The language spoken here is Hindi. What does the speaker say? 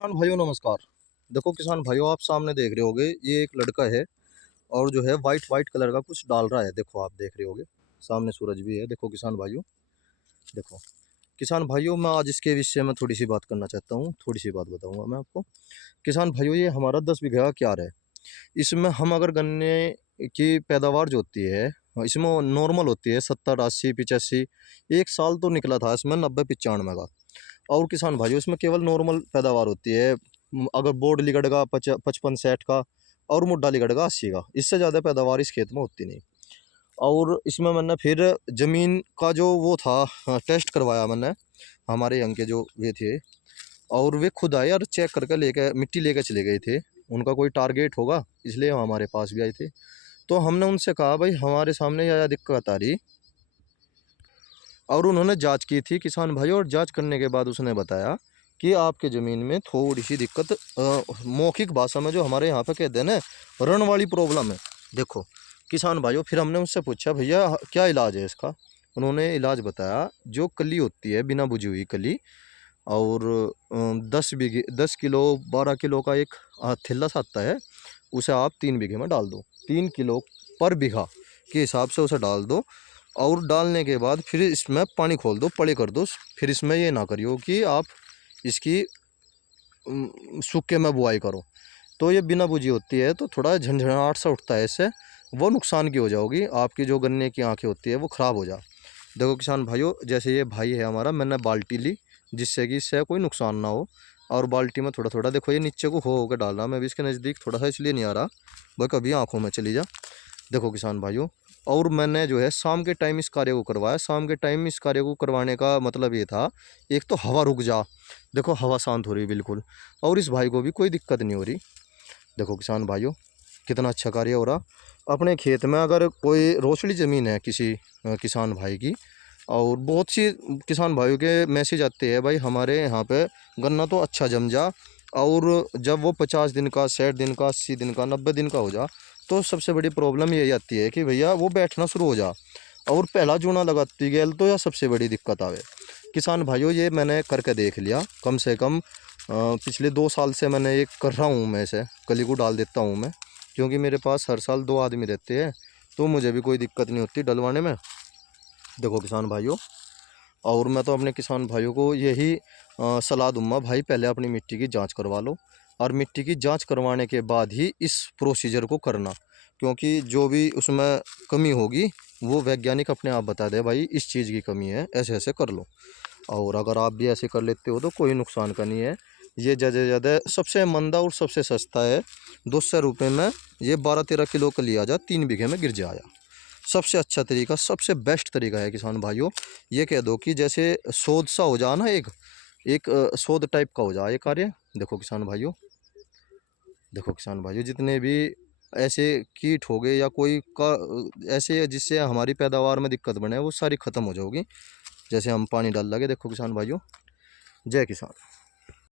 किसान भाइयों नमस्कार। देखो किसान भाइयों, आप सामने देख रहे होगे, ये एक लड़का है और जो है वाइट वाइट कलर का कुछ डाल रहा है। देखो आप देख रहे होगे, सामने सूरज भी है। देखो किसान भाइयों, देखो किसान भाइयों, मैं आज इसके विषय में थोड़ी सी बात करना चाहता हूँ। थोड़ी सी बात बताऊंगा मैं आपको। किसान भाइयों, ये हमारा 10 बीघा का क्यार है। इसमें हम अगर गन्ने की पैदावार जो होती है, इसमें नॉर्मल होती है 70 80 85। एक साल तो निकला था इसमें 90 95 का। और किसान भाइयों, इसमें केवल नॉर्मल पैदावार होती है। अगर बोर्ड लिगड़गा 55 60 का और मुड्डा लिगड़गा 80 का। इससे ज़्यादा पैदावार इस खेत में होती नहीं। और इसमें मैंने फिर ज़मीन का जो वो था, टेस्ट करवाया मैंने। हमारे यहाँ के जो वे थे, और वे खुद आए और चेक करके लेके मिट्टी लेके चले गए थे। उनका कोई टारगेट होगा, इसलिए वो हमारे पास भी आए थे। तो हमने उनसे कहा, भाई हमारे सामने यह दिक्कत आ रही। और उन्होंने जांच की थी किसान भाई, और जांच करने के बाद उसने बताया कि आपके ज़मीन में थोड़ी सी दिक्कत, मौखिक भाषा में जो हमारे यहाँ पे कहते हैं ना, रण वाली प्रॉब्लम है। देखो किसान भाइयों, फिर हमने उनसे पूछा, भैया क्या इलाज है इसका। उन्होंने इलाज बताया, जो कली होती है बिना बुझी हुई कली, और 10 किलो 12 किलो का एक थैला सा आता है, उसे आप 3 बीघे में डाल दो। 3 किलो पर बीघा के हिसाब से उसे डाल दो। और डालने के बाद फिर इसमें पानी खोल दो, पड़े कर दो। फिर इसमें ये ना करियो कि आप इसकी सूखे में बुआई करो। तो ये बिना बुझी होती है, तो थोड़ा झंझनाहट सा उठता है इससे। वो नुकसान की हो जाओगी, आपकी जो गन्ने की आंखें होती है वो ख़राब हो जा। देखो किसान भाइयों, जैसे ये भाई है हमारा, मैंने बाल्टी ली जिससे कि इससे कोई नुकसान ना हो। और बाल्टी में थोड़ा थोड़ा, देखो ये नीचे को हो के डाल रहा। मैं भी इसके नज़दीक थोड़ा सा इसलिए नहीं आ रहा, भाई कभी आँखों में चली जा। देखो किसान भाइयों, और मैंने जो है शाम के टाइम इस कार्य को करवाया। शाम के टाइम इस कार्य को करवाने का मतलब ये था, एक तो हवा रुक जा। देखो हवा शांत हो रही बिल्कुल, और इस भाई को भी कोई दिक्कत नहीं हो रही। देखो किसान भाइयों, कितना अच्छा कार्य हो रहा। अपने खेत में अगर कोई रोचड़ी ज़मीन है किसी किसान भाई की, और बहुत सी किसान भाइयों के मैसेज आते हैं, भाई हमारे यहाँ पे गन्ना तो अच्छा जम जा, और जब वो 50 दिन का 60 दिन का 80 दिन का 90 दिन का हो जा, तो सबसे बड़ी प्रॉब्लम यही आती है कि भैया वो बैठना शुरू हो जा, और पहला जूना लगाती गया तो यह सबसे बड़ी दिक्कत आवे। किसान भाइयों, ये मैंने करके देख लिया। कम से कम पिछले 2 साल से मैंने ये कर रहा हूँ। मैं इसे कली को डाल देता हूँ मैं, क्योंकि मेरे पास हर साल 2 आदमी रहते हैं, तो मुझे भी कोई दिक्कत नहीं होती डलवाने में। देखो किसान भाइयों, और मैं तो अपने किसान भाइयों को यही सलाह दूंगा, भाई पहले अपनी मिट्टी की जांच करवा लो, और मिट्टी की जांच करवाने के बाद ही इस प्रोसीजर को करना। क्योंकि जो भी उसमें कमी होगी, वो वैज्ञानिक अपने आप बता दे, भाई इस चीज़ की कमी है, ऐसे ऐसे कर लो। और अगर आप भी ऐसे कर लेते हो तो कोई नुकसान का नहीं है। ये ज़्यादा ज़्यादा सबसे मंदा और सबसे सस्ता है। 200 रुपये में ये 12 13 किलो का लिया जा, 3 बीघे में गिर जाया। सबसे अच्छा तरीका, सबसे बेस्ट तरीका है किसान भाइयों। ये कह दो कि जैसे सोद सा हो जा ना, एक एक सोद टाइप का हो जाए ये कार्य। देखो किसान भाइयों, देखो किसान भाइयों, जितने भी ऐसे कीट हो गए या कोई का ऐसे जिससे हमारी पैदावार में दिक्कत बने, वो सारी ख़त्म हो जाएगी जैसे हम पानी डाल लगे। देखो किसान भाइयों, जय किसान।